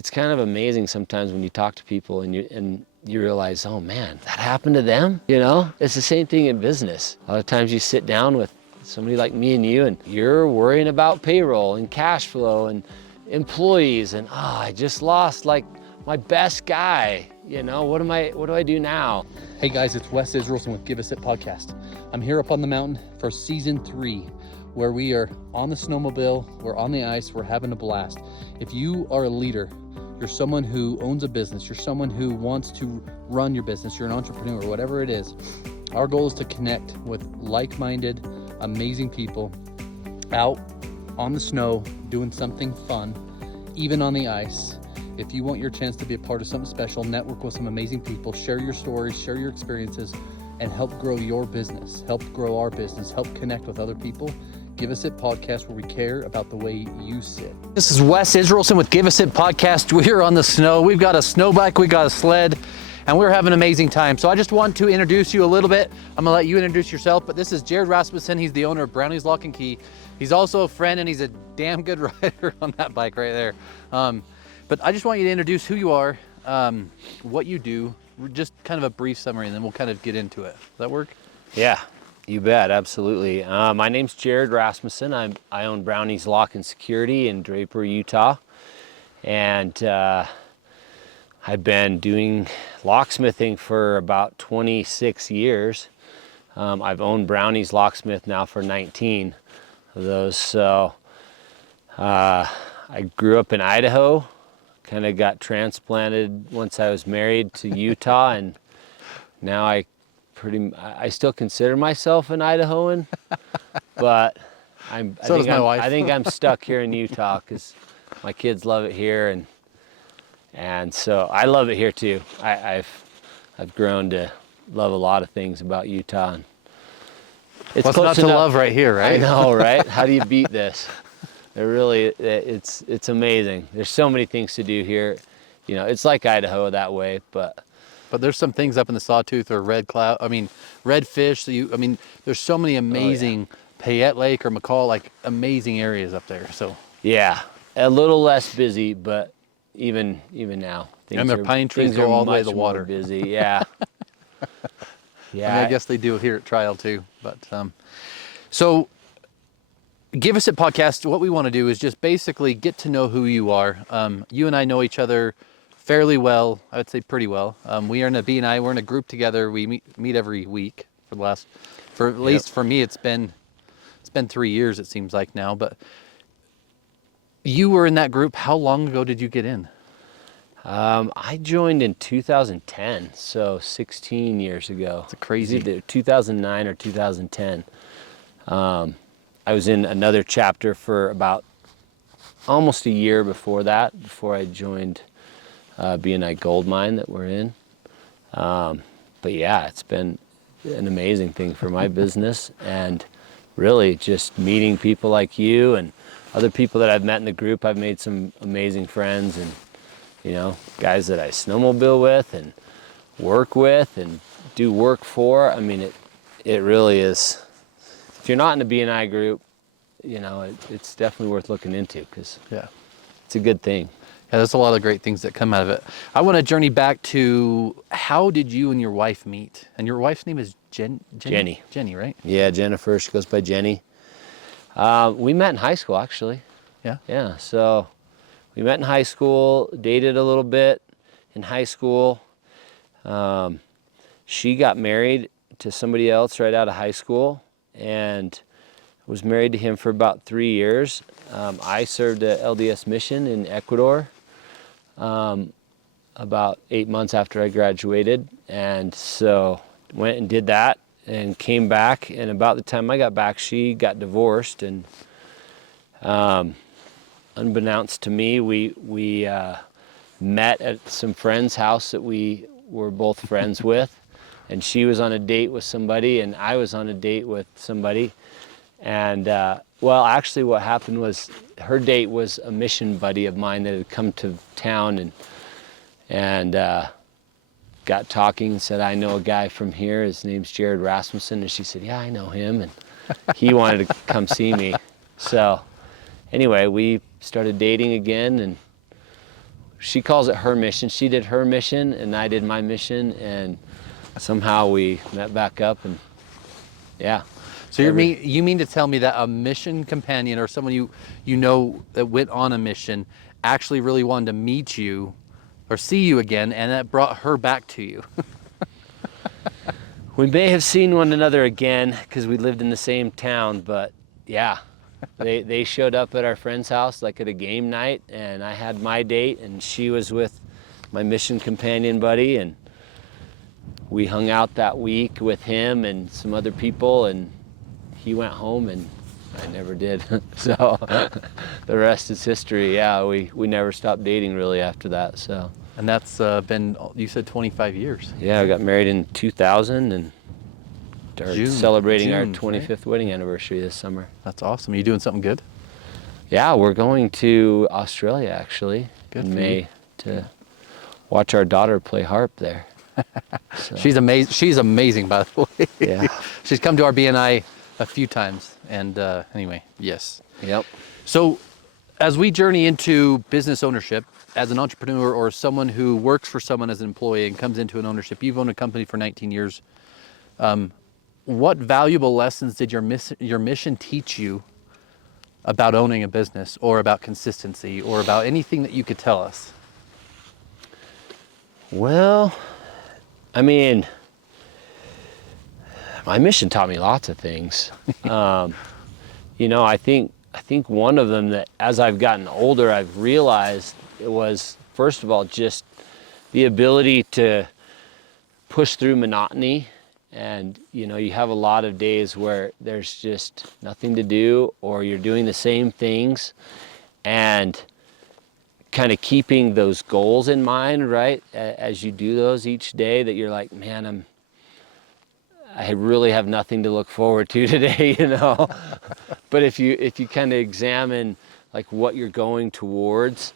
it's kind of amazing sometimes when you talk to people and you realize, oh man, that happened to them. You know, it's the same thing in business. A lot of times you sit down with somebody like me and you, and you're worrying about payroll and cash flow and employees, and I just lost like my best guy. You know, what do I do now? Hey guys, it's Wes Israelson with Give Us It Podcast. I'm here up on the mountain for season 3, where we are on the snowmobile, we're on the ice, we're having a blast. If you are a leader, you're someone who owns a business, you're someone who wants to run your business, you're an entrepreneur, whatever it is, our goal is to connect with like-minded, amazing people out on the snow, doing something fun, even on the ice. If you want your chance to be a part of something special, network with some amazing people, share your stories, share your experiences, and help grow your business, help grow our business, help connect with other people. Give Us It Podcast, where we care about the way you sit. This is Wes Israelson with Give Us It Podcast. We're on the snow. We've got a snow bike, we got a sled, and we're having an amazing time. So I just want to introduce you a little bit. I'm gonna let you introduce yourself, but this is Jared Rasmussen. He's the owner of Brownies Lock Key. He's also a friend, and he's a damn good rider on that bike right there. But I just want you to introduce who you are, what you do, just kind of a brief summary, and then we'll kind of get into it. Does that work? Yeah, you bet, absolutely. My name's Jared Rasmussen. I own Brownies Lock and Security in Draper, Utah. And I've been doing locksmithing for about 26 years. I've owned Brownies Locksmith now for 19 of those. So I grew up in Idaho. Kind of got transplanted once I was married to Utah, and now I still consider myself an Idahoan, but I think I'm stuck here in Utah because my kids love it here, and so I love it here too. I've grown to love a lot of things about Utah. And it's what's not to love right here, right? I know, right? How do you beat this? It's amazing. There's so many things to do here. You know, it's like Idaho that way, but there's some things up in the Sawtooth or redfish. There's so many amazing Payette Lake or McCall, like amazing areas up there. So yeah, a little less busy, but even now, and their pine trees go all the way to the water. Busy, yeah. Yeah. I guess they do here at Trial too. But so. Give Us It Podcast, what we want to do is just basically get to know who you are. You and I know each other fairly well, I would say pretty well. We are in a B&I, we're in a group together. We meet every week for at least for me, it's been 3 years, it seems like now. But you were in that group. How long ago did you get in? I joined in 2010, so 16 years ago. It's crazy. Either 2009 or 2010. I was in another chapter for about almost a year before that, before I joined B&I Gold Mine that we're in. But yeah, it's been an amazing thing for my business, and really just meeting people like you and other people that I've met in the group. I've made some amazing friends, and you know, guys that I snowmobile with and work with and do work for. I mean, it really is. If you're not in a B&I group, you know, it's definitely worth looking into because it's a good thing. Yeah, there's a lot of great things that come out of it. I want to journey back to, how did you and your wife meet? And your wife's name is Jenny. Jenny, right? Yeah, Jennifer. She goes by Jenny. We met in high school, actually. Yeah? Yeah, so we met in high school, dated a little bit in high school. She got married to somebody else right out of high school, and was married to him for about 3 years. I served at LDS Mission in Ecuador about 8 months after I graduated, and so went and did that and came back, and about the time I got back, she got divorced, and unbeknownst to me, we met at some friend's house that we were both friends with, and she was on a date with somebody, and I was on a date with somebody. And well, actually what happened was her date was a mission buddy of mine that had come to town, and got talking and said, I know a guy from here, his name's Jared Rasmussen. And she said, yeah, I know him. And he wanted to come see me. So anyway, we started dating again, and she calls it her mission. She did her mission and I did my mission, and somehow we met back up, and yeah. So you mean to tell me that a mission companion or someone you know that went on a mission actually really wanted to meet you or see you again, and that brought her back to you? We may have seen one another again because we lived in the same town, but yeah, they showed up at our friend's house like at a game night, and I had my date, and she was with my mission companion buddy, and we hung out that week with him and some other people, and he went home and I never did. So the rest is history. Yeah, we never stopped dating really after that. So. And that's been, you said 25 years. Yeah, I got married in 2000 and are celebrating our 25th right? wedding anniversary this summer. That's awesome. Are you doing something good? Yeah, we're going to Australia actually in May to watch our daughter play harp there. So. She's amazing. She's amazing, by the way. Yeah. She's come to our BNI a few times. And anyway, yes. Yep. So as we journey into business ownership, as an entrepreneur or someone who works for someone as an employee and comes into an ownership, you've owned a company for 19 years. What valuable lessons did your mission teach you about owning a business, or about consistency, or about anything that you could tell us? Well, I mean, my mission taught me lots of things. You know, I think one of them that as I've gotten older, I've realized it was, first of all, just the ability to push through monotony. And, you know, you have a lot of days where there's just nothing to do, or you're doing the same things, and kind of keeping those goals in mind, right? As you do those each day, that you're like, man, I really have nothing to look forward to today, you know? But if you kind of examine like what you're going towards,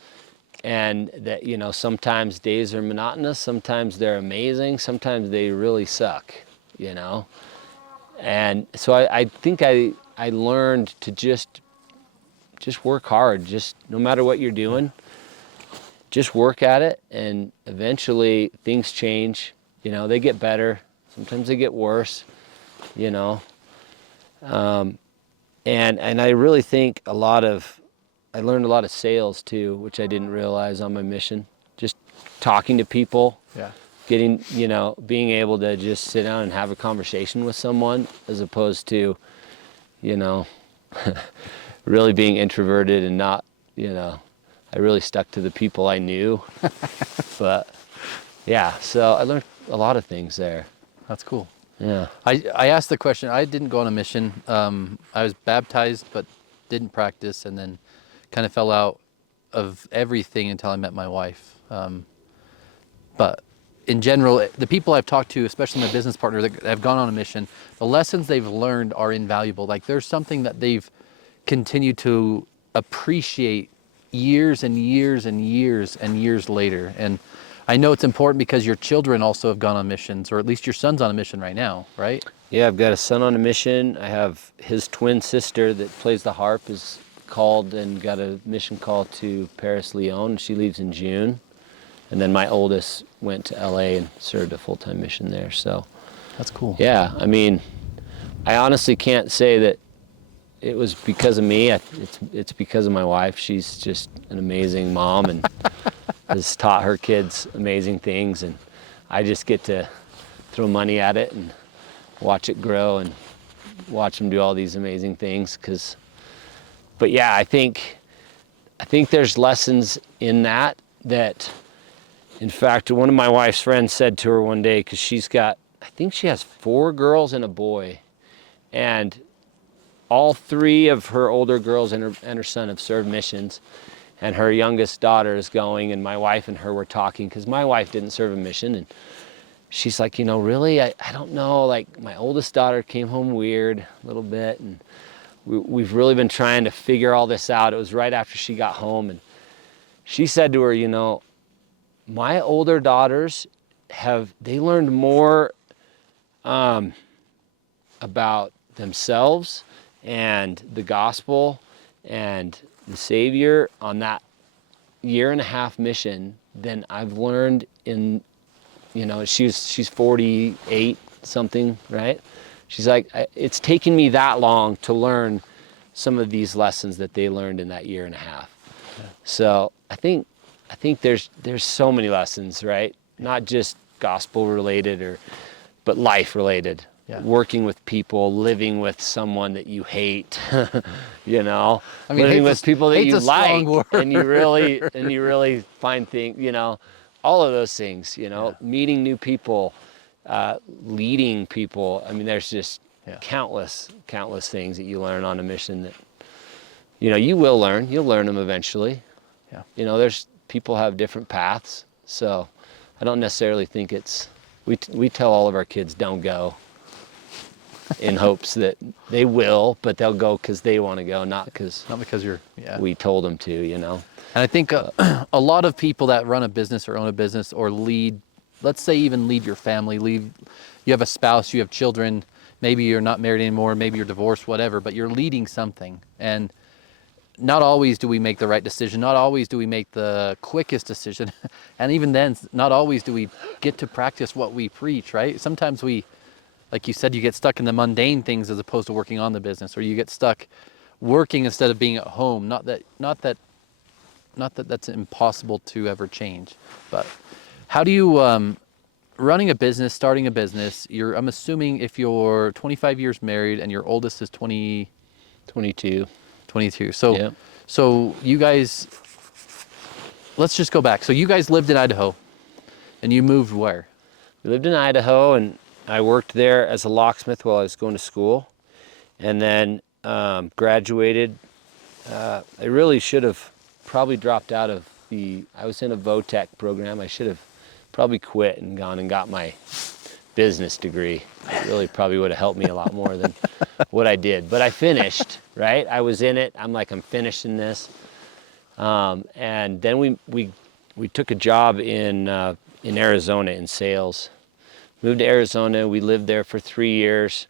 and that, you know, sometimes days are monotonous, sometimes they're amazing, sometimes they really suck, you know? And so I think I learned to just work hard, just no matter what you're doing, just work at it, and eventually things change, you know, they get better, sometimes they get worse, you know? And I really think I learned a lot of sales too, which I didn't realize on my mission. Just talking to people, Yeah. getting, you know, being able to just sit down and have a conversation with someone, as opposed to, you know, really being introverted and not, you know, I really stuck to the people I knew. But yeah, so I learned a lot of things there. That's cool. Yeah. I asked the question, I didn't go on a mission. I was baptized, but didn't practice, and then kind of fell out of everything until I met my wife. But in general, the people I've talked to, especially my business partner that have gone on a mission, the lessons they've learned are invaluable. Like there's something that they've continued to appreciate years and years and years and years later. And I know it's important because your children also have gone on missions, or at least your son's on a mission right now, right? Yeah, I've got a son on a mission. I have his twin sister that plays the harp is called and got a mission call to Paris, Lyon. She leaves in June. And then my oldest went to LA and served a full-time mission there. So that's cool. Yeah, I mean, I honestly can't say that it was because of me. It's because of my wife. She's just an amazing mom and has taught her kids amazing things, and I just get to throw money at it and watch it grow and watch them do all these amazing things. But yeah, I think there's lessons in that, in fact, one of my wife's friends said to her one day, because I think she has 4 girls and a boy, and all 3 of her older girls and her son have served missions, and her youngest daughter is going, and my wife and her were talking, because my wife didn't serve a mission, and she's like, you know, really, I don't know, like my oldest daughter came home weird a little bit, and we've really been trying to figure all this out. It was right after she got home, and she said to her, you know, my older daughters they learned more about themselves and the gospel and the Savior on that year and a half mission than I've learned in, she's 48 something, right? She's like, it's taken me that long to learn some of these lessons that they learned in that year and a half. Yeah. So I think there's so many lessons, right? Not just gospel related but life related. Yeah. Working with people, living with someone that you hate, living with people that you like, and you really find things, all of those things, meeting new people, leading people. I mean, there's just countless things that you learn on a mission that, you'll learn them eventually. Yeah. There's people have different paths. So I don't necessarily think we tell all of our kids don't go in hopes that they will, but they'll go because they want to go, not because we told them to, And I think a lot of people that run a business or own a business or lead, let's say even lead your family, you have a spouse, you have children, maybe you're not married anymore, maybe you're divorced, whatever, but you're leading something. And not always do we make the right decision. Not always do we make the quickest decision. And even then, not always do we get to practice what we preach, right? Sometimes like you said, you get stuck in the mundane things as opposed to working on the business, or you get stuck working instead of being at home. Not that that's impossible to ever change. But how do you, running a business, starting a business, I'm assuming if you're 25 years married and your oldest is 22. So, yeah. So you guys, let's just go back. So you guys lived in Idaho and you moved where? We lived in Idaho, and I worked there as a locksmith while I was going to school, and then graduated. I really should have probably dropped out of I was in a VOTEC program. I should have probably quit and gone and got my business degree. It really probably would have helped me a lot more than what I did. But I finished, right? I was in it. I'm like, I'm finishing this. And then we took a job in Arizona in sales. Moved to Arizona. We lived there for 3 years.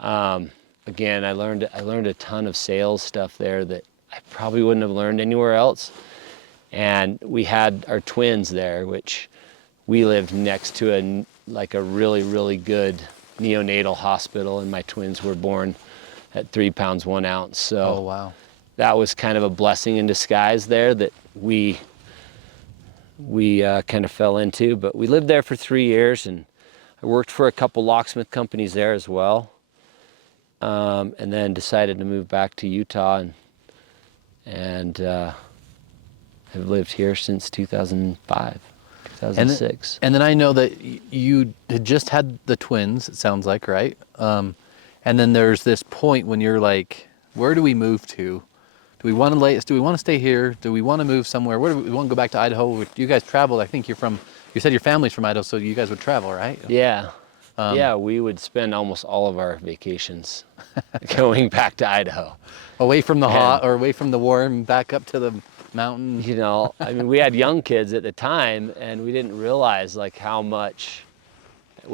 Again, I learned a ton of sales stuff there that I probably wouldn't have learned anywhere else. And we had our twins there, which we lived next to a really, really good neonatal hospital, and my twins were born at 3 pounds 1 ounce. So oh, wow. That was kind of a blessing in disguise there that we kind of fell into. But we lived there for 3 years, and I worked for a couple locksmith companies there as well, and then decided to move back to Utah, and have lived here since 2005, 2006. And then I know that you had just had the twins, it sounds like, right? And then there's this point when you're like, where do we move to? Do we want to stay here? Do we want to move somewhere? Where do we want to go back to Idaho? You guys traveled. I think you said your family's from Idaho, so you guys would travel, right? Yeah. We would spend almost all of our vacations going back to Idaho. Away from the hot or away from the warm, back up to the mountain. I mean, we had young kids at the time, and we didn't realize like how much,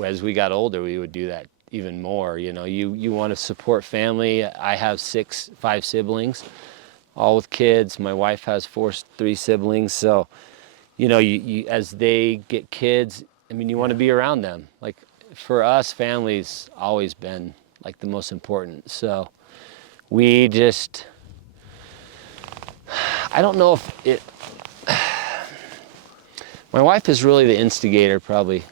as we got older, we would do that even more. You want to support family. I have 5 siblings, all with kids. My wife has 3 siblings. So, you as they get kids, I mean, you want to be around them. Like for us, family's always been like the most important. So we just, I don't know if my wife is really the instigator, probably.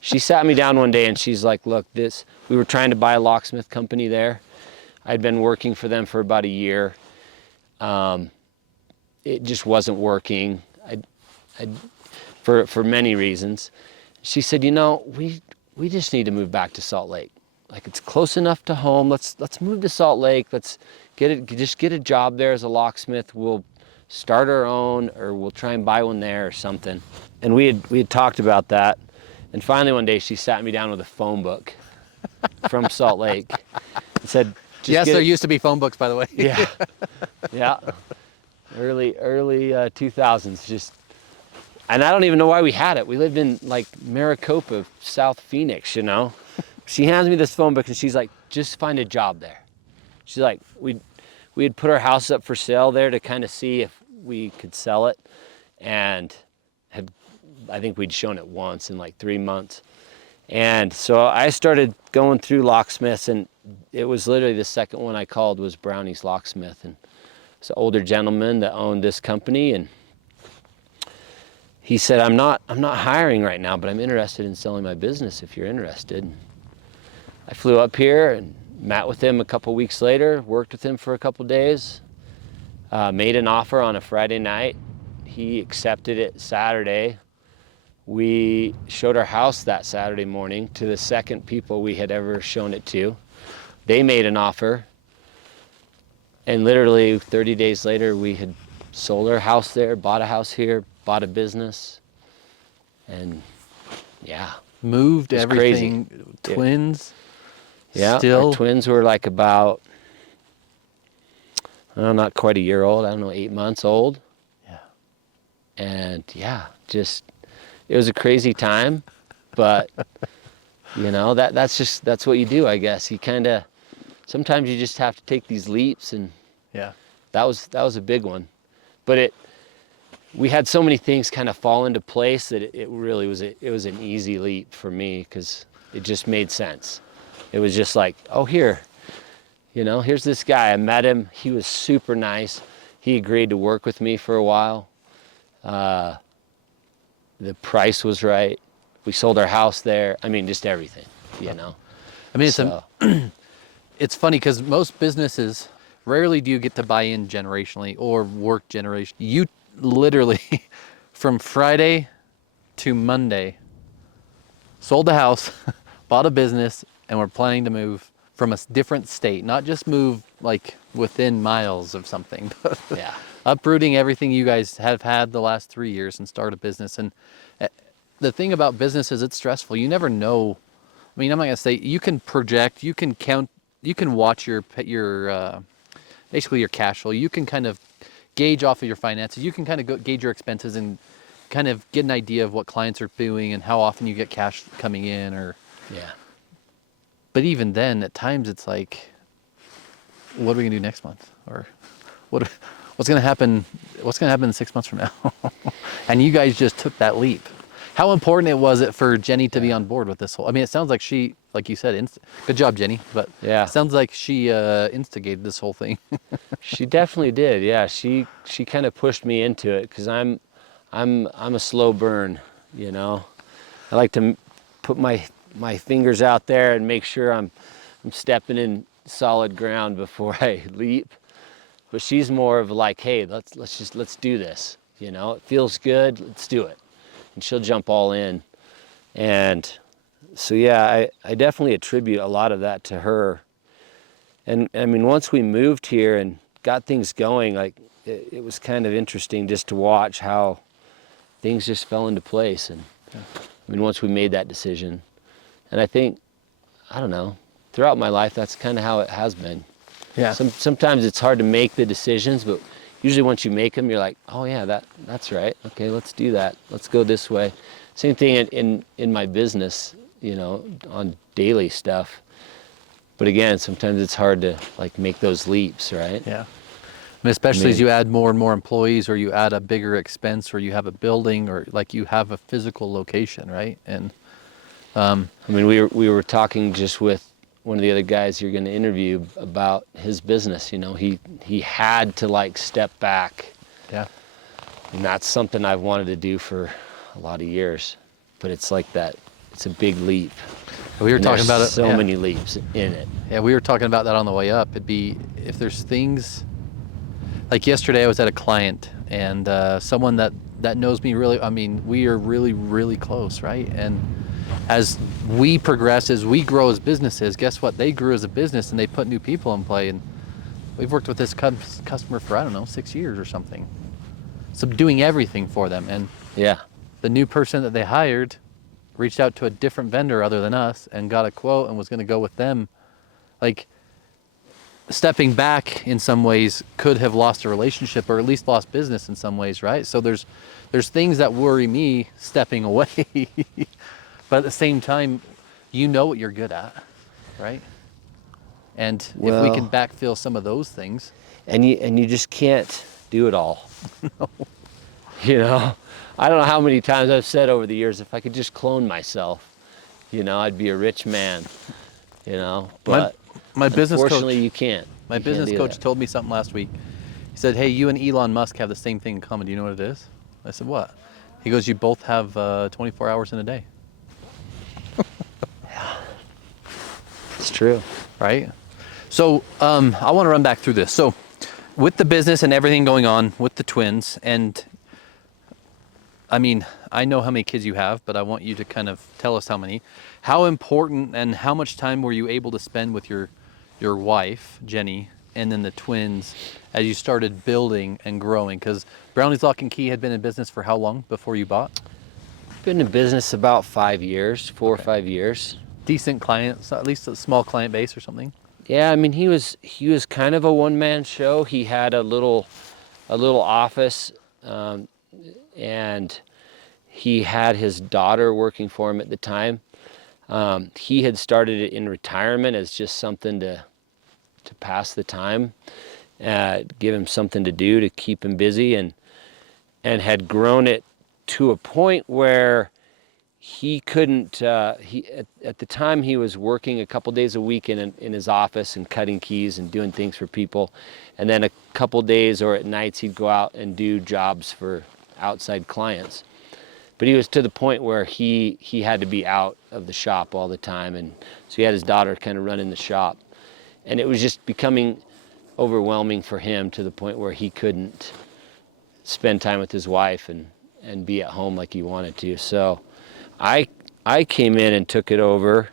She sat me down one day and she's like, look, we were trying to buy a locksmith company there. I'd been working for them for about a year. It just wasn't working for many reasons. She said, we just need to move back to Salt Lake. Like, it's close enough to home. Let's move to Salt Lake. Let's just get a job there as a locksmith. We'll start our own, or we'll try and buy one there or something. And we had talked about that. And finally one day she sat me down with a phone book from Salt Lake and said, yes, there used to be phone books, by the way. Yeah. Yeah. Early 2000s, and I don't even know why we had it. We lived in like Maricopa, South Phoenix, She hands me this phone book and she's like, just find a job there. She's like, we had put our house up for sale there to kind of see if we could sell it. and I think we'd shown it once in like 3 months. And so I started going through locksmiths, and it was literally the second one I called was Brownies Locksmith, and it's an older gentleman that owned this company, and he said, I'm not hiring right now, but I'm interested in selling my business if you're interested. I flew up here and met with him a couple weeks later, worked with him for a couple days, made an offer on a Friday night. He accepted it Saturday. We showed our house that Saturday morning to the second people we had ever shown it to. They made an offer, and literally 30 days later, we had sold our house there, bought a house here, bought a business, and yeah. Moved everything, crazy. twins. Yeah, still. Our twins were like about, not quite a year old, 8 months old. Yeah. And yeah, it was a crazy time, but that's what you do, I guess. You sometimes you just have to take these leaps, and Yeah. that was a big one. But we had so many things kind of fall into place that it really was an easy leap for me, because it just made sense. It was just like, oh, here's this guy. I met him. He was super nice. He agreed to work with me for a while. The price was right. We sold our house there. Just everything, It's funny because most businesses, rarely do you get to buy in generationally or work generation. You literally, from Friday to Monday, sold the house, bought a business, and we're planning to move from a different state, not just move like within miles of something, but Yeah. uprooting everything you guys have had the last 3 years and start a business. And the thing about business is it's stressful. You never know. I'm not gonna say you can project, you can count, you can watch your basically your cash flow. You can kind of gauge off of your finances. You can kind of gauge your expenses and kind of get an idea of what clients are doing and how often you get cash coming in. Yeah. But even then, at times it's like, what are we gonna do next month? Or what's gonna happen? What's gonna happen 6 months from now? And you guys just took that leap. How important was it for Jenny to be on board with this whole? It sounds like she, like you said, good job, Jenny. But Yeah. it sounds like she instigated this whole thing. She definitely did. Yeah, she kind of pushed me into it, because I'm a slow burn. I like to put my fingers out there and make sure I'm stepping in solid ground before I leap. But she's more of like, hey, let's do this. It feels good. Let's do it. And she'll jump all in. And so yeah, I definitely attribute a lot of that to her. And once we moved here and got things going, like it was kind of interesting just to watch how things just fell into place. And once we made that decision, and I think, throughout my life, that's kind of how it has been. Yeah. Sometimes it's hard to make the decisions, but usually once you make them, you're like, oh yeah, that's right. Okay, let's do that. Let's go this way. Same thing in my business, on daily stuff. But again, sometimes it's hard to make those leaps, right? Yeah. Especially as you add more and more employees, or you add a bigger expense, or you have a building, or you have a physical location, right? And we were talking just with one of the other guys you're going to interview about his business. He had to step back. Yeah. And that's something I've wanted to do for a lot of years. But it's like that. It's a big leap. We were talking about it. So many leaps in it. Yeah, we were talking about that on the way up. It'd be, if there's things, like yesterday I was at a client, and someone that knows me really, we are really, really close, right? And as we progress, as we grow as businesses, guess what? They grew as a business, and they put new people in play. And we've worked with this customer for, 6 years or something. So doing everything for them. And yeah, the new person that they hired reached out to a different vendor other than us and got a quote and was going to go with them. Stepping back in some ways could have lost a relationship, or at least lost business in some ways, right? So there's things that worry me stepping away. But at the same time, what you're good at, right? And if we can backfill some of those things. And you just can't do it all. No. You know, I don't know how many times I've said over the years, if I could just clone myself, you know, I'd be a rich man, you know, My but my business unfortunately coach, you can't. my You can't business do coach that. told me something last week. He said, "Hey, you and Elon Musk have the same thing in common. Do you know what it is?" I said, "What?" He goes, "You both have 24 hours in a day." It's true. Right? So I want to run back through this. So with the business and everything going on with the twins, and I mean, I know how many kids you have, but I want you to kind of tell us how many. How important and how much time were you able to spend with your wife, Jenny, and then the twins as you started building and growing? Because Brownies Lock and Key had been in business for how long before you bought? Been in business about 5 years, 4 or 5 years. Decent clients, at least a small client base or something. Yeah, I mean he was kind of a one-man show. He had a little office, and he had his daughter working for him at the time. He had started it in retirement as just something to pass the time, give him something to do to keep him busy, and had grown it to a point where he couldn't. At the time he was working a couple days a week in his office and cutting keys and doing things for people, and then a couple days or at nights he'd go out and do jobs for outside clients. But he was to the point where he had to be out of the shop all the time, and so he had his daughter kind of running the shop, and it was just becoming overwhelming for him to the point where he couldn't spend time with his wife and be at home like he wanted to. So I came in and took it over,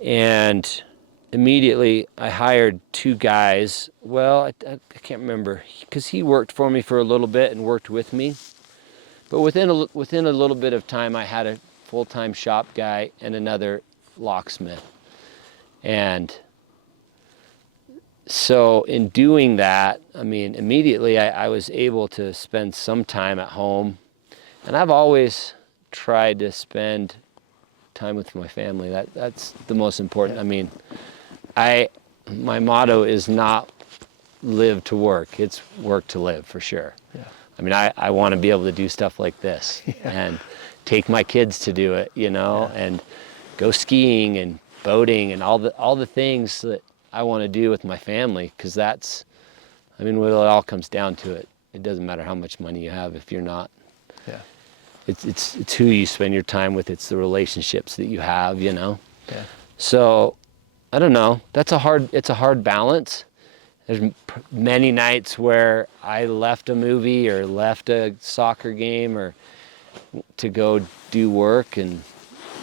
and immediately I hired 2 guys. Well, I can't remember, because he worked for me for a little bit and worked with me. But within a little bit of time, I had a full-time shop guy and another locksmith. And so in doing that, I mean, immediately I was able to spend some time at home. And I've always tried to spend time with my family. That's the most important. I mean, my motto is not live to work. It's work to live, for sure. Yeah. I mean, I want to be able to do stuff like this and take my kids to do it, you know, and go skiing and boating and all the things that I want to do with my family, because that's, I mean, when it all comes down to it, it doesn't matter how much money you have if you're not. Yeah. It's who you spend your time with. It's the relationships that you have, you know. Yeah. So, I don't know. It's a hard balance. There's many nights where I left a movie or left a soccer game or to go do work and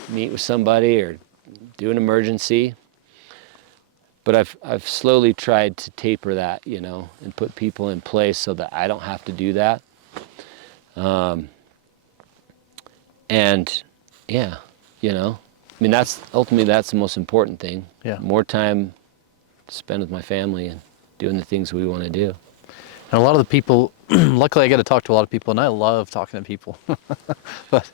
meet with somebody or do an emergency. But I've slowly tried to taper that, you know, and put people in place so that I don't have to do that. And yeah, you know, I mean, that's the most important thing. Yeah. More time to spend with my family and doing the things we want to do. And a lot of the people, luckily I get to talk to a lot of people, and I love talking to people. But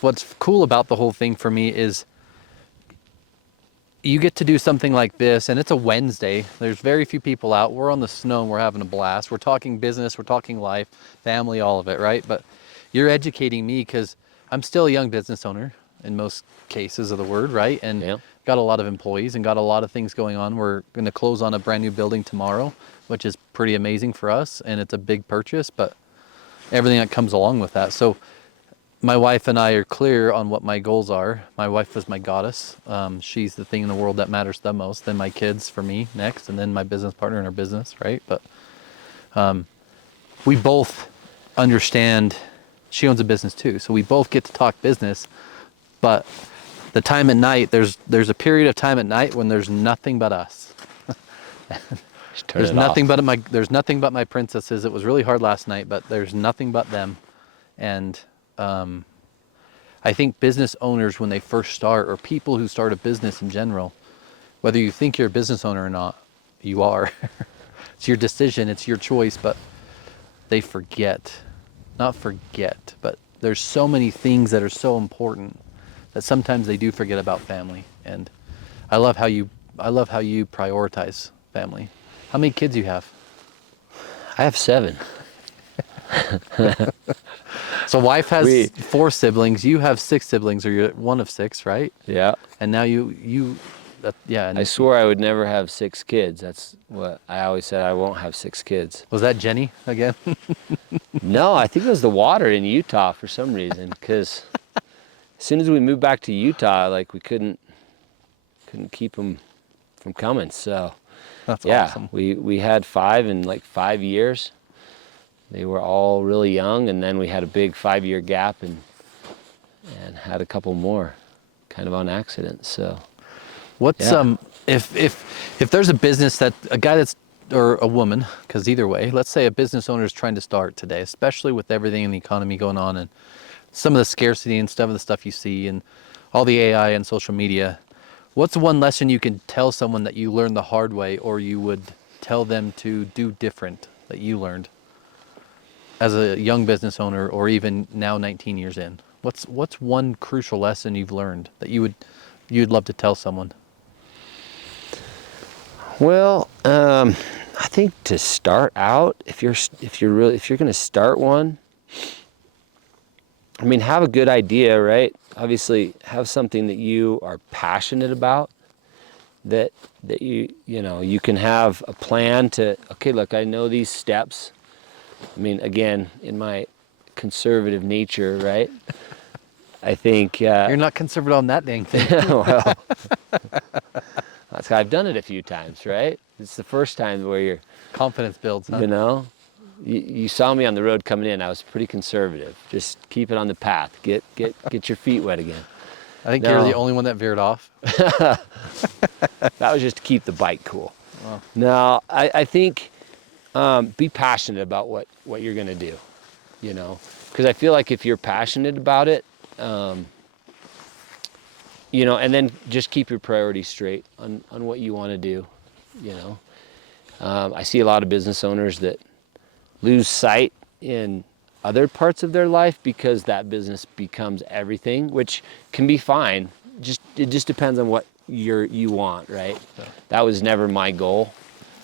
what's cool about the whole thing for me is you get to do something like this, and it's a Wednesday. There's very few people out. We're on the snow and we're having a blast. We're talking business, we're talking life, family, all of it, right? But you're educating me because I'm still a young business owner in most cases of the word, right? And Yeah. got a lot of employees and got a lot of things going on. We're going to close on a brand new building tomorrow, which is pretty amazing for us, and it's a big purchase, but everything that comes along with that. So my wife and I are clear on what my goals are. My wife is my goddess. She's the thing in the world that matters the most. Then my kids for me next, and then my business partner in our business, right? But we both understand she owns a business too, so we both get to talk business. But the time at night, there's a period of time at night when there's nothing but us. There's nothing but my princesses. It was really hard last night, but there's nothing but them. And I think business owners, when they first start, or people who start a business in general, whether you think you're a business owner or not, you are. It's your decision, it's your choice, but they not forget, but there's so many things that are so important that sometimes they do forget about family. And I love how you prioritize family. How many kids do you have? I have 7. So wife has We- 4 siblings. You have 6 siblings, or you're one of 6, right? Yeah. And now yeah. And I swore I would never have 6 kids. That's what I always said. I won't have 6 kids. was that Jenny again? No, I think it was the water in Utah for some reason. Because as soon as we moved back to Utah, like we couldn't keep them from coming. So That's yeah, awesome. we had 5 in like 5 years. They were all really young, and then we had a big 5-year gap and had a couple more, kind of on accident. So What's yeah. if there's a business that a guy that's or a woman, because either way, let's say a business owner is trying to start today, especially with everything in the economy going on and some of the scarcity and some of the stuff you see and all the AI and social media. What's one lesson you can tell someone that you learned the hard way, or you would tell them to do different that you learned as a young business owner, or even now 19 years in? What's one crucial lesson you've learned that you'd love to tell someone? Well, I think to start out, if you're going to start one, I mean, have a good idea, right? Obviously, have something that you are passionate about. That you can have a plan to. Okay, look, I know these steps. I mean, again, in my conservative nature, right? I think You're not conservative on that dang thing. well, I've done it a few times, right? It's the first time where you're, Confidence builds, huh? you know, you saw me on the road coming in. I was pretty conservative. Just keep it on the path. Get your feet wet again. I think No. you're the only one that veered off. That was just to keep the bike cool. Wow. No, I think be passionate about what you're going to do, you know, because I feel like if you're passionate about it, you know, and then just keep your priorities straight on what you want to do, you know. I see a lot of business owners that lose sight in other parts of their life because that business becomes everything, which can be fine. It just depends on what you want, right? Yeah. That was never my goal.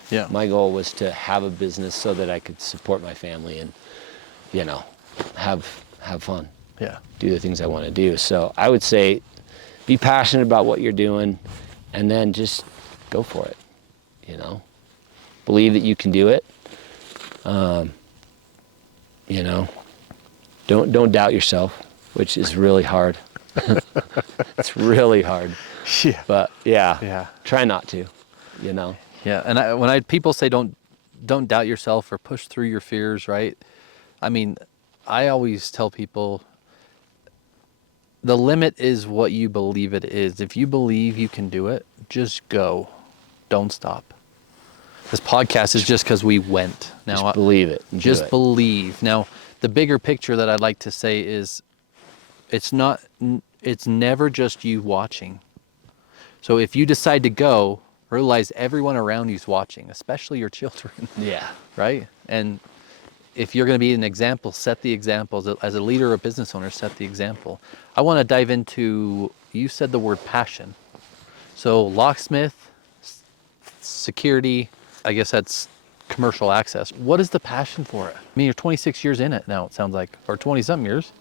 Yeah. My goal was to have a business so that I could support my family and, you know, have fun. Yeah. Do the things I want to do. So I would say be passionate about what you're doing and then just go for it, you know. Believe that you can do it. You know, don't doubt yourself, which is really hard. It's really hard. Yeah. But yeah, Yeah. try not to, you know. Yeah. And when people say don't doubt yourself or push through your fears, right? I mean, I always tell people the limit is what you believe it is. If you believe you can do it, just go. Don't stop. This podcast is just because we went. Now, Just believe it. And do just it. believe. Now, the bigger picture that I'd like to say is it's never just you watching. So if you decide to go, realize everyone around you's watching, especially your children. Yeah. Right? And if you're going to be an example, set the example. As a leader or a business owner, set the example. I want to dive into, you said the word passion. So locksmith, security, I guess that's commercial access. What is the passion for it? I mean, you're 26 years in it now, it sounds like, or 20-something years.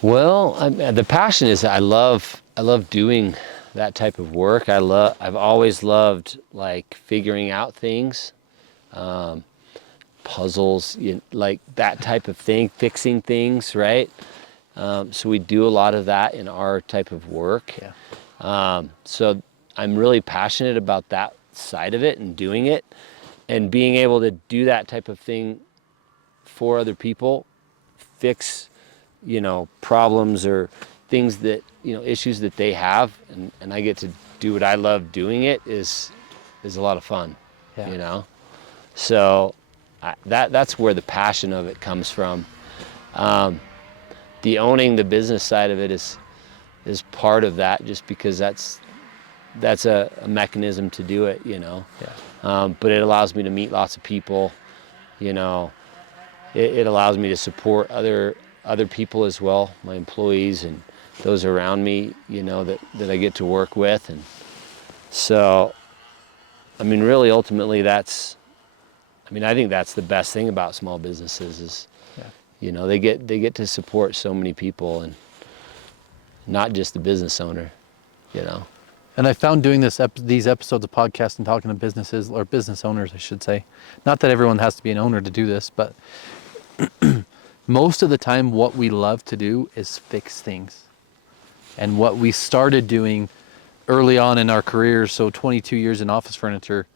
Well, the passion is I love doing that type of work. I've always loved like figuring out things, puzzles, like that type of thing, fixing things, right? So we do a lot of that in our type of work. Yeah. So I'm really passionate about that side of it and doing it and being able to do that type of thing for other people, fix, you know, problems or things that, you know, issues that they have, and I get to do what I love doing it is a lot of fun, Yeah. you know? So that's where the passion of it comes from. The owning the business side of it is part of that, just because that's a mechanism to do it, you know? Yeah. But it allows me to meet lots of people, you know. It allows me to support other people as well, my employees and those around me, you know, that I get to work with. And so, I mean, really, ultimately, I think that's the best thing about small businesses is, Yeah. You know, they get to support so many people, and not just the business owner, you know. And I found doing these episodes of podcast and talking to businesses, or business owners, I should say. Not that everyone has to be an owner to do this, but most of the time what we love to do is fix things. And what we started doing early on in our careers, so 22 years in office furniture,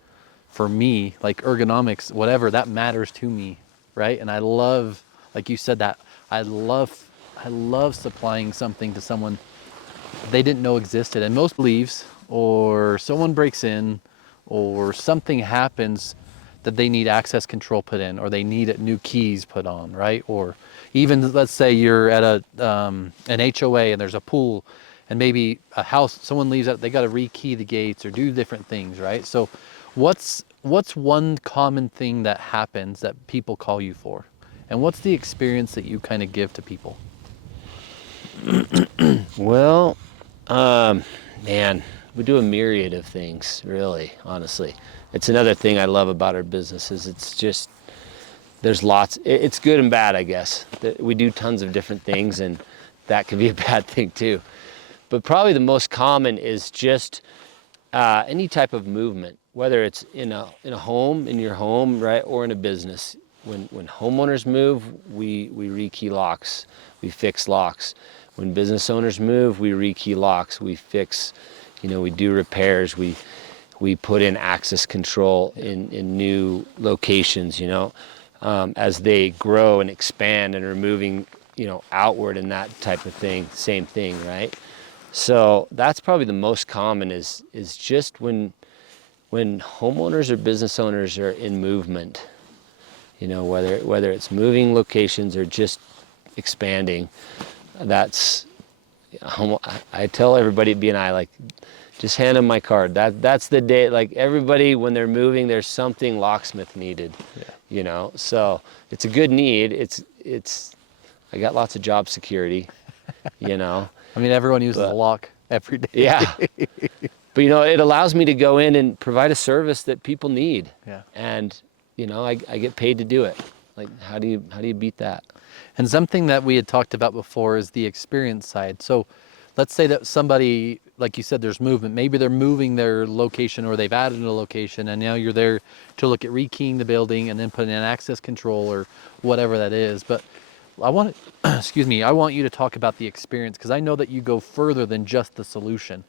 for me, like ergonomics, whatever, that matters to me, right? And I love, like you said, that I love supplying something to someone they didn't know existed. And most leaves, or someone breaks in, or something happens that they need access control put in, or they need new keys put on, right? Or even, let's say you're at an HOA and there's a pool, and maybe a house, someone leaves out, they got to rekey the gates or do different things, right? So what's one common thing that happens that people call you for? And what's the experience that you kind of give to people? Well, man, we do a myriad of things, really, honestly. It's another thing I love about our business is it's just, there's lots, it's good and bad, I guess. We do tons of different things, and that can be a bad thing too. But probably the most common is just any type of movement, whether it's in a home, in your home, right, or in a business. When homeowners move, we rekey locks, we fix locks. When business owners move, we rekey locks, we fix, we do repairs, we put in access control in new locations, as they grow and expand and are moving, outward and that type of thing, same thing, right? So that's probably the most common is just when homeowners or business owners are in movement, whether it's moving locations or just expanding. That's, I tell everybody at BNI, like, just hand them my card. That's the day, like everybody, when they're moving, there's something locksmith needed, so it's a good need. I got lots of job security, I mean, everyone uses a lock every day. Yeah. But, it allows me to go in and provide a service that people need. Yeah. And, I get paid to do it. Like, how do you beat that? And something that we had talked about before is the experience side. So let's say that somebody, like you said, there's movement. Maybe they're moving their location, or they've added a location, and now you're there to look at rekeying the building and then putting in access control or whatever that is. But I want I want you to talk about the experience, because I know that you go further than just the solution.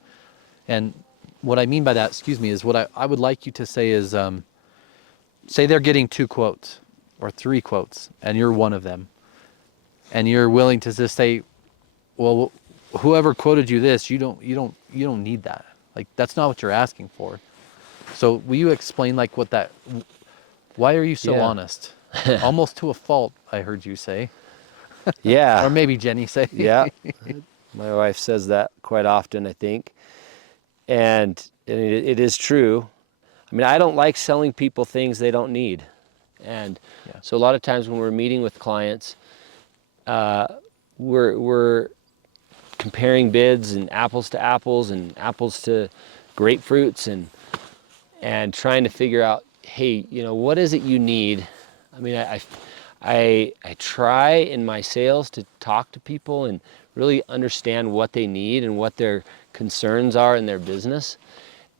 And what I mean by that, is what I would like you to say is, say they're getting 2 quotes or 3 quotes, and you're one of them, and you're willing to just say, well, whoever quoted you this, you don't need that. Like, that's not what you're asking for. So will you explain, like, why are you so honest? Almost to a fault, I heard you say. Yeah. Or maybe Jenny say. Yeah. My wife says that quite often, I think. And it is true. I mean, I don't like selling people things they don't need. And so a lot of times when we're meeting with clients, we're comparing bids and apples to apples and apples to grapefruits and trying to figure out, hey, what is it you need? I mean, I try in my sales to talk to people and really understand what they need and what their concerns are in their business,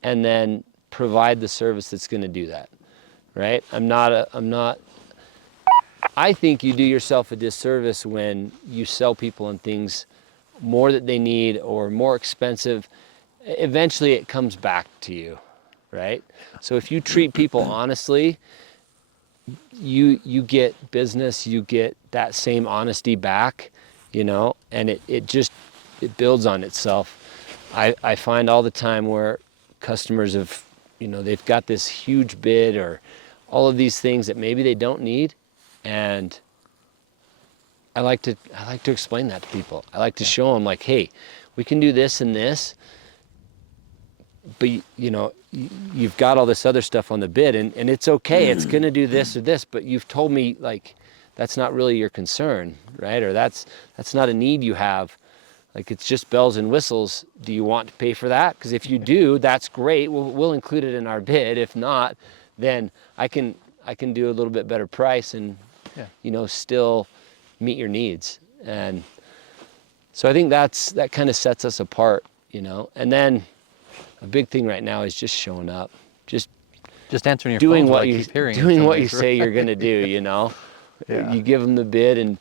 and then provide the service that's going to do that, right? I think you do yourself a disservice when you sell people on things more that they need or more expensive. Eventually it comes back to you, right? So if you treat people honestly, you get business, you get that same honesty back, and it builds on itself. I find all the time where customers have, they've got this huge bid or all of these things that maybe they don't need, and I like to explain that to people. I like to show them, like, hey, we can do this and this, but you've got all this other stuff on the bid, and it's okay. It's going to do this or this, but you've told me, like, that's not really your concern, right? Or that's not a need you have. Like, it's just bells and whistles. Do you want to pay for that? Because if you do, that's great. We'll include it in our bid. If not, then I can do a little bit better price and, still meet your needs. And so I think that kind of sets us apart, you know. And then a big thing right now is just showing up, just Answering your doing phones, what I you keep hearing doing what you ways, say you're going to do, you know. Yeah. You give them the bid, and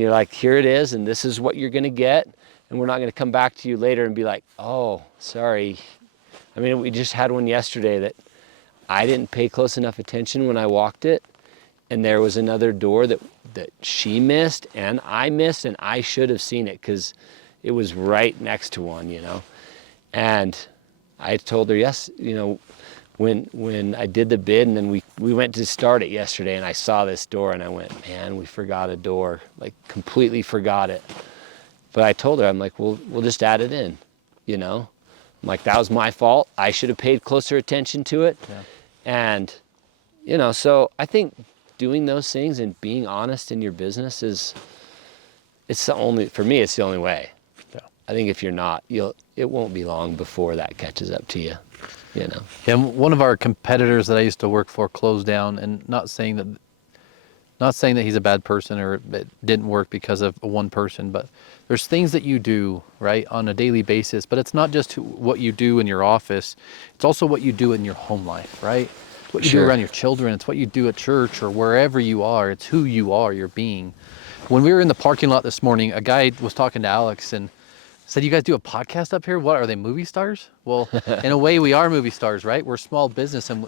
you're like, here it is, and this is what you're going to get, and we're not going to come back to you later and be like, oh, sorry. I mean, we just had one yesterday that I didn't pay close enough attention when I walked it, and there was another door that she missed and I missed, and I should have seen it because it was right next to one, you know. And I told her, yes, you know, when I did the bid, and then we went to start it yesterday, and I saw this door, and I went, man, we forgot a door, like completely forgot it. But I told her, I'm like, we'll just add it in, you know. I'm like, that was my fault. I should have paid closer attention to it. Yeah. And, you know, so I think doing those things and being honest in your business for me, it's the only way. Yeah. I think if you're not, it won't be long before that catches up to you, you know. Yeah, and one of our competitors that I used to work for closed down, and not saying that he's a bad person or it didn't work because of one person, but there's things that you do, right, on a daily basis, but it's not just what you do in your office, it's also what you do in your home life, right? It's what you do around your children, it's what you do at church or wherever you are, it's who you are, your being. When we were in the parking lot this morning, a guy was talking to Alex and said, you guys do a podcast up here? What, are they movie stars? Well, in a way we are movie stars, right? We're a small business, and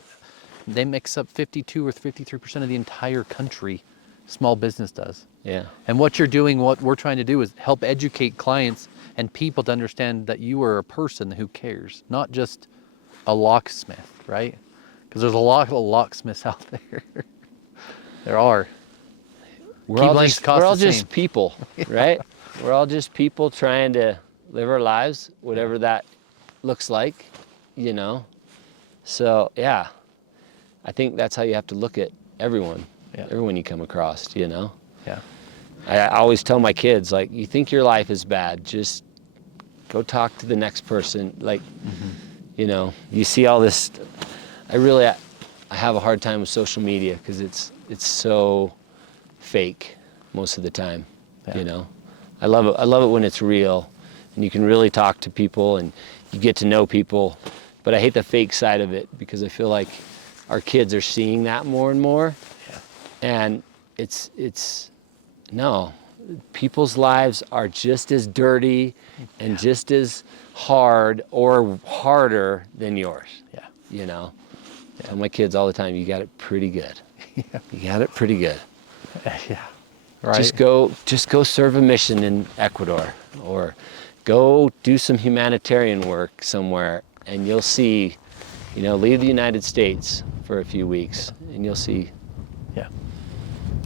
they mix up 52 or 53% of the entire country. Small business does. Yeah. And what you're doing, what we're trying to do is help educate clients and people to understand that you are a person who cares, not just a locksmith, right? Because there's a lot of locksmiths out there. There are. We're all just people, right? We're all just people trying to live our lives, whatever that looks like, you know. So, yeah, I think that's how you have to look at everyone, everyone you come across, you know. Yeah. I always tell my kids, like, you think your life is bad, just go talk to the next person. Like, you know, you see all this. I have a hard time with social media because it's so fake most of the time, you know. I love it when it's real and you can really talk to people and you get to know people, but I hate the fake side of it because I feel like our kids are seeing that more and more. And no, people's lives are just as dirty and just as hard or harder than yours. Yeah. You know, I tell my kids all the time, you got it pretty good. You got it pretty good. Yeah. Right. Just go serve a mission in Ecuador, or go do some humanitarian work somewhere, and you'll see, you know, leave the United States for a few weeks, and you'll see. Yeah.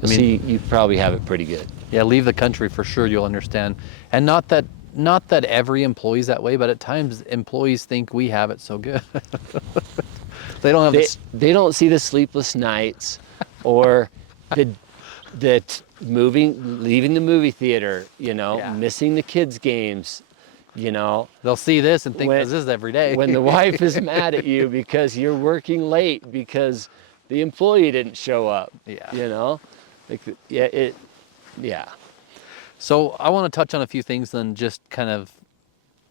See, you probably have it pretty good. Yeah, leave the country for sure. You'll understand, and not that every employee's that way, but at times employees think we have it so good. They don't have. They don't see the sleepless nights, or leaving the movie theater, you know, missing the kids' games, you know. They'll see this and think this is every day. When the wife is mad at you because you're working late because the employee didn't show up, you know. Like, So I want to touch on a few things, then just kind of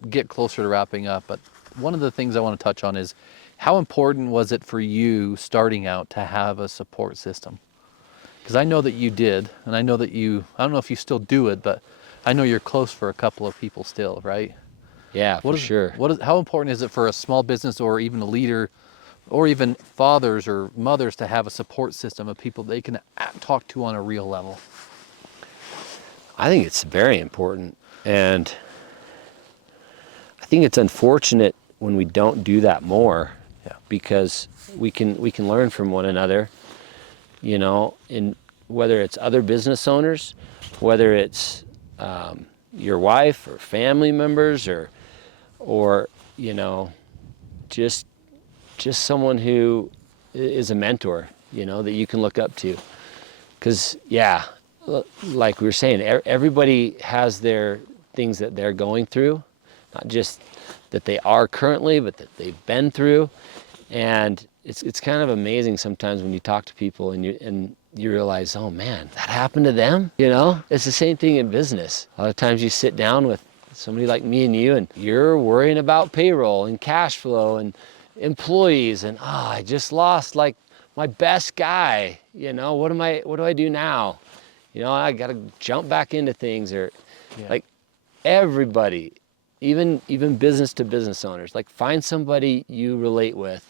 get closer to wrapping up. But one of the things I want to touch on is, how important was it for you starting out to have a support system? Because I know that you did, and I know that I don't know if you still do it, but I know you're close for a couple of people still, right? Yeah, for sure. How important is it for a small business or even a leader, or even fathers or mothers, to have a support system of people they can talk to on a real level? I think it's very important, and I think it's unfortunate when we don't do that more, because we can learn from one another, you know, in whether it's other business owners, whether it's your wife or family members, or you know, just someone who is a mentor, you know, that you can look up to. Because like we were saying, everybody has their things that they're going through, not just that they are currently, but that they've been through. And it's kind of amazing sometimes when you talk to people and you realize, oh man, that happened to them. You know, it's the same thing in business. A lot of times you sit down with somebody like me and you, and you're worrying about payroll and cash flow and employees, and I just lost like my best guy. You know, what do I do now? You know, I got to jump back into things. Or like everybody, even business to business owners, like find somebody you relate with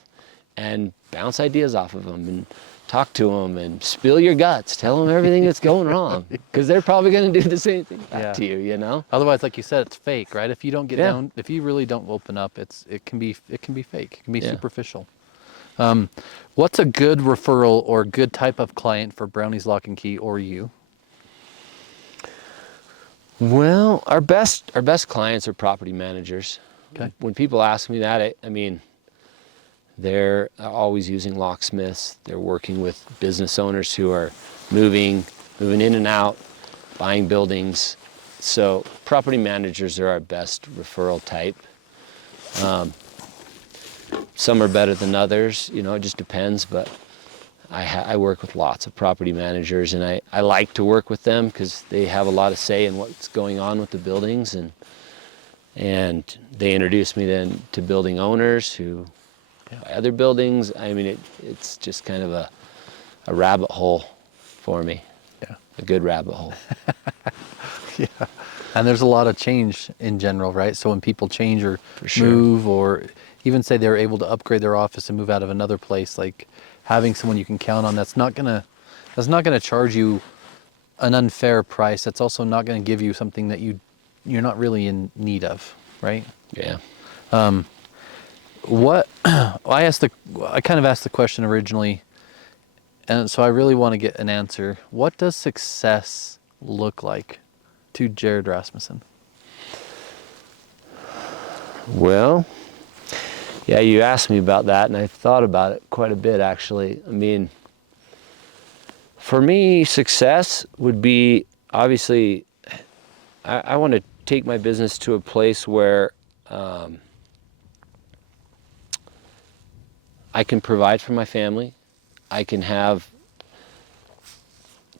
and bounce ideas off of them and talk to them and spill your guts. Tell them everything that's going wrong, because they're probably going to do the same thing back to you, you know? Otherwise, like you said, it's fake, right? If you don't get down, if you really don't open up, it can be fake. It can be superficial. What's a good referral or good type of client for Brownies Lock and Key or you? Well, our best clients are property managers. Okay. When people ask me that, I mean, they're always using locksmiths. They're working with business owners who are moving in and out, buying buildings. So property managers are our best referral type. Some are better than others, you know, it just depends, but I work with lots of property managers, and I like to work with them because they have a lot of say in what's going on with the buildings, and they introduce me then to building owners who buy other buildings. I mean, it's just kind of a rabbit hole for me. Yeah. A good rabbit hole. Yeah. And there's a lot of change in general, right? So when people change or move, or even say they're able to upgrade their office and move out of another place, like having someone you can count on that's not gonna charge you an unfair price. That's also not gonna give you something that you're not really in need of, right? Yeah. What I kind of asked the question originally, and so I really want to get an answer. What does success look like to Jared Rasmussen? Well, yeah, you asked me about that, and I thought about it quite a bit, actually. I mean, for me, success would be, obviously, I want to take my business to a place where I can provide for my family. I can have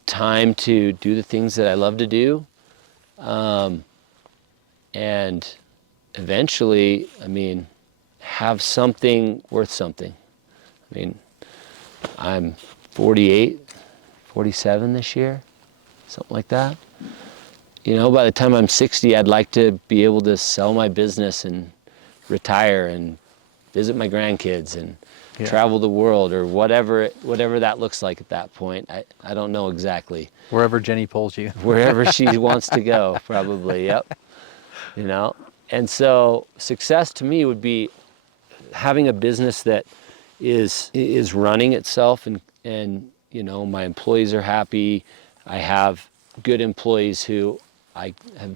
time to do the things that I love to do. And eventually, I mean, have something worth something. I mean, I'm 48, 47 this year, something like that. You know, by the time I'm 60, I'd like to be able to sell my business and retire and visit my grandkids and travel the world, or whatever that looks like at that point. I don't know exactly. Wherever Jenny pulls you. Wherever she wants to go, probably, yep. You know, and so success to me would be having a business that is running itself, and you know, my employees are happy. I have good employees who I have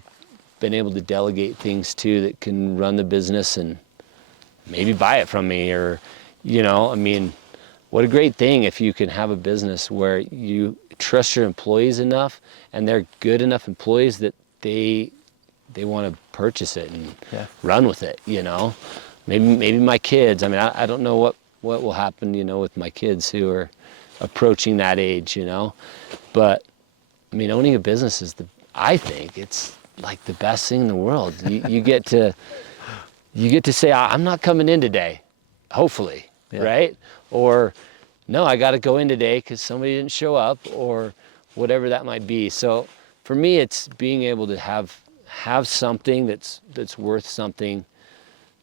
been able to delegate things to that can run the business and maybe buy it from me, or, you know, I mean, what a great thing if you can have a business where you trust your employees enough and they're good enough employees that they want to purchase it and run with it, you know. Maybe my kids, I mean, I don't know what will happen, you know, with my kids who are approaching that age, you know. But I mean, owning a business is I think it's like the best thing in the world. You get to say, I'm not coming in today, hopefully, right? Or, no, I got to go in today because somebody didn't show up, or whatever that might be. So for me, it's being able to have something that's worth something,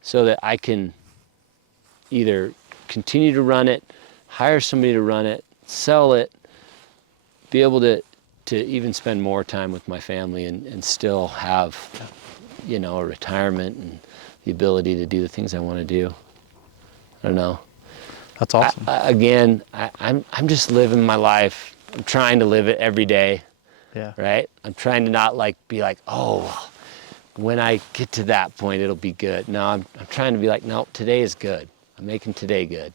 so that I can either continue to run it, hire somebody to run it, sell it, be able to even spend more time with my family and still have, you know, a retirement and the ability to do the things I want to do. I don't know. That's awesome. I'm just living my life. I'm trying to live it every day. Yeah. Right? I'm trying to not be like, oh, when I get to that point, it'll be good. No, I'm trying to be like, no, today is good. I'm making today good.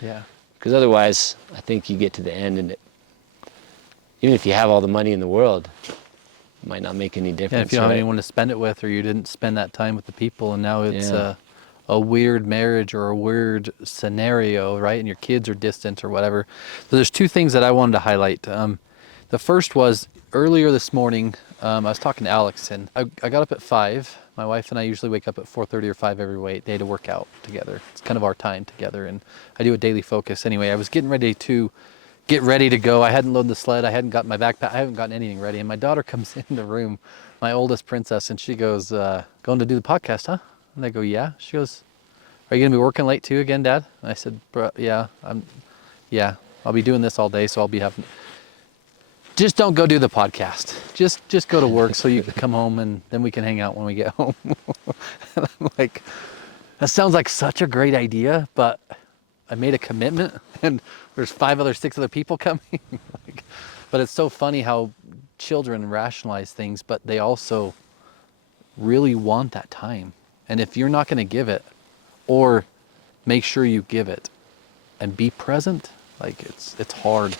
Yeah. Because otherwise, I think you get to the end, and even if you have all the money in the world, it might not make any difference. And if you don't have anyone to spend it with, or you didn't spend that time with the people, and now it's a weird marriage or a weird scenario, right? And your kids are distant or whatever. So there's two things that I wanted to highlight. The first was earlier this morning, I was talking to Alex, and I got up at 5. My wife and I usually wake up at 4:30 or 5 every day to work out together. It's kind of our time together, and I do a daily focus. Anyway, I was getting ready to go. I hadn't loaded the sled. I hadn't gotten my backpack. I haven't gotten anything ready. And my daughter comes in the room, my oldest princess, and she goes, going to do the podcast, huh? And I go, yeah. She goes, are you going to be working late too again, Dad? And I said, yeah, I'll be doing this all day, so I'll be having... Just don't go do the podcast. Just go to work so you can come home and then we can hang out when we get home. And I'm like, that sounds like such a great idea, but I made a commitment and there's 6 other people coming. But it's so funny how children rationalize things, but they also really want that time. And if you're not going to give it, or make sure you give it and be present, like it's hard.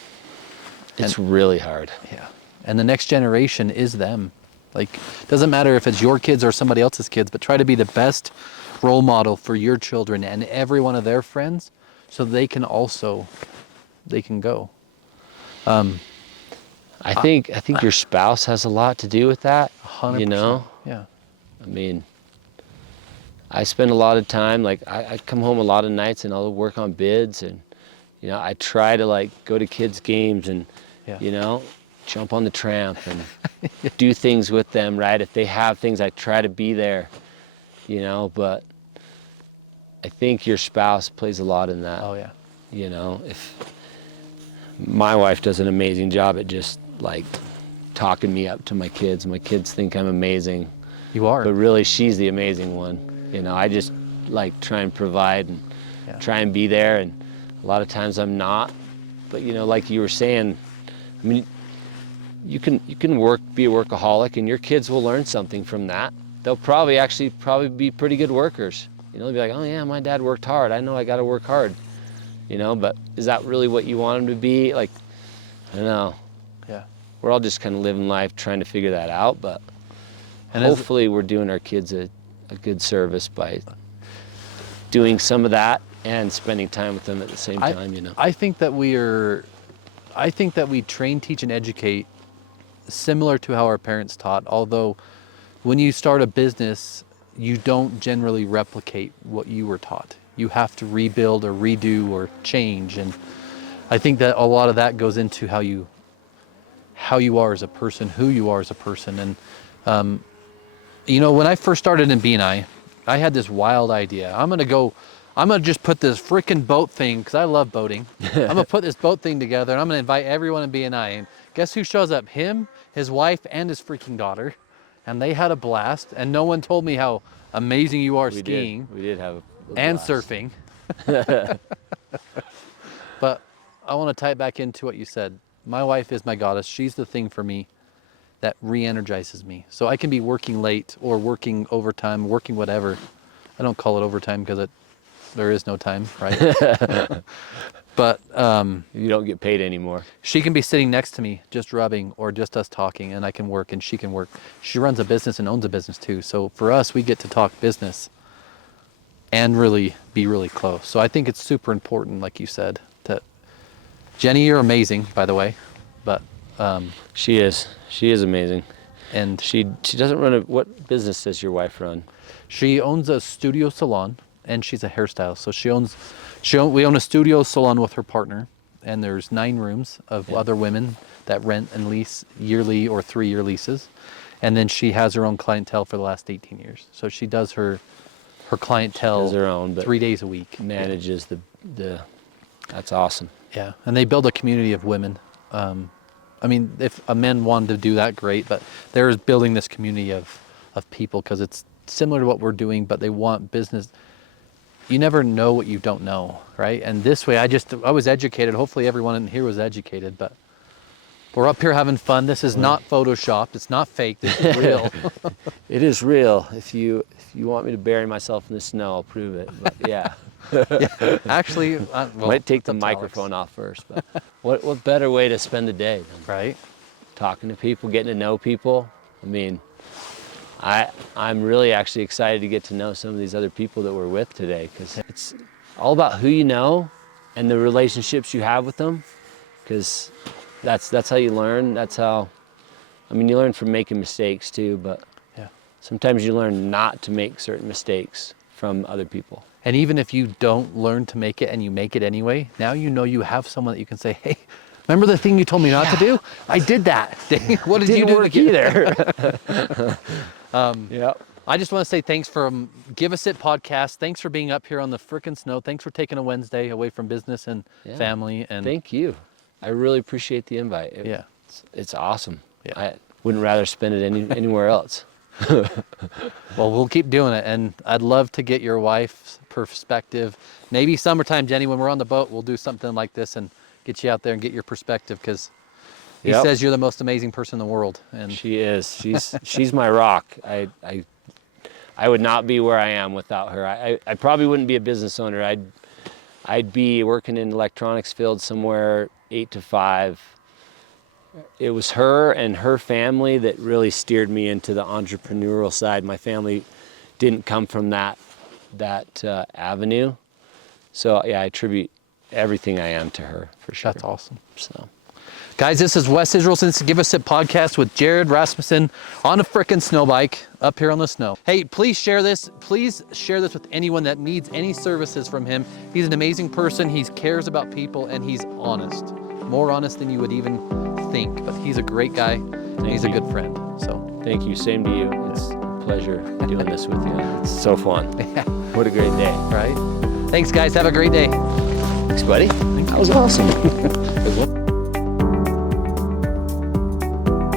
It's really hard. Yeah. And the next generation is them. Like, doesn't matter if it's your kids or somebody else's kids, but try to be the best role model for your children and every one of their friends so they can go. I think your spouse has a lot to do with that. 100%. You know? Yeah. I mean, I spend a lot of time, like I come home a lot of nights and I'll work on bids, and you know, I try to like go to kids' games and you know, jump on the tramp and do things with them, right? If they have things, I try to be there, you know, but I think your spouse plays a lot in that. Oh yeah. You know, if my wife does an amazing job at just like talking me up to my kids think I'm amazing. You are. But really she's the amazing one. You know, I just like try and provide and try and be there, and a lot of times I'm not. But you know, like you were saying, I mean, you can be a workaholic, and your kids will learn something from that. They'll probably be pretty good workers. You know, they'll be like, oh yeah, my dad worked hard. I know I got to work hard. You know, but is that really what you want them to be? Like, I don't know. Yeah. We're all just kind of living life trying to figure that out, but hopefully we're doing our kids a good service by doing some of that and spending time with them at the same time, you know. I think that we train, teach, and educate similar to how our parents taught, although when you start a business, you don't generally replicate what you were taught. You have to rebuild or redo or change, and I think that a lot of that goes into how you are as a person, who you are as a person. And you know, when I first started in BNI, I had this wild idea. I'm gonna just put this freaking boat thing, because I love boating. I'm gonna put this boat thing together, and I'm gonna invite everyone in BNI. And guess who shows up? Him, his wife, and his freaking daughter. And they had a blast. And no one told me how amazing you are skiing. We did have a and blast. Surfing. But I want to tie it back into what you said. My wife is my goddess. She's the thing for me that re-energizes me. So I can be working late or working overtime, working whatever. I don't call it overtime because there is no time, right? But you don't get paid anymore. she can be sitting next to me just rubbing, or just us talking, and I can work and she can work. She runs a business and owns a business too. So for us, we get to talk business and really be really close. So I think it's super important, like you said, that Jenny, you're amazing, by the way, but She is amazing. and She doesn't run what business does your wife run? she owns a studio salon, and she's a hairstylist. So we own a studio salon with her partner, and there's 9 rooms of other women that rent and lease yearly or 3-year leases. And then she has her own clientele for the last 18 years. So she does her clientele She does her own, but 3 days a week. manages the that's awesome. Yeah, and they build a community of women. I mean, if a men wanted to do that, great, but they're building this community of people because it's similar to what we're doing, but they want business. You never know what you don't know, right? And this way, I was educated. Hopefully everyone in here was educated, but we're up here having fun. This is not Photoshopped. It's not fake. This is real. It is real. If you want me to bury myself in the snow, I'll prove it. But yeah. Yeah, actually, well, Might take the that's microphone Alex. off first, but what better way to spend the day than Right? talking to people, getting to know people? I mean, I'm really actually excited to get to know some of these other people that we're with today, because it's all about who you know and the relationships you have with them, because that's how you learn. That's how, I mean, you learn from making mistakes too, but Yeah. sometimes you learn not to make certain mistakes from other people. And even if you don't learn to make it and you make it anyway, now you know you have someone that you can say, hey, remember the thing you told me not to do? I did that. What did you do work either? Yep. I just want to say thanks for Give Us It podcast. Thanks for being up here on the frickin' snow. Thanks for taking a Wednesday away from business and family. And thank you. I really appreciate the invite. It's awesome. Yeah. I wouldn't rather spend it anywhere else. Well, we'll keep doing it. And I'd love to get your wife's perspective. Maybe summertime, Jenny, when we're on the boat, we'll do something like this and get you out there and get your perspective, because he says you're the most amazing person in the world. And she is. She's my rock. I would not be where I am without her. I probably wouldn't be a business owner. I'd be working in electronics field somewhere 8 to 5. It was her and her family that really steered me into the entrepreneurial side. My family didn't come from that avenue. So yeah, I attribute everything I am to her, for sure. That's awesome. So, guys, this is Wes Israelson's Give Us It podcast with Jared Rasmussen on a frickin' snow bike up here on the snow. Hey, please share this. Please share this with anyone that needs any services from him. He's an amazing person. He cares about people, and he's honest. More honest than you would even think. But he's a great guy, and he's a good friend. So thank you. Same to you. It's a pleasure doing this with you. It's so fun. What a great day. Right? Thanks, guys. Have a great day. Thanks, buddy. That was awesome.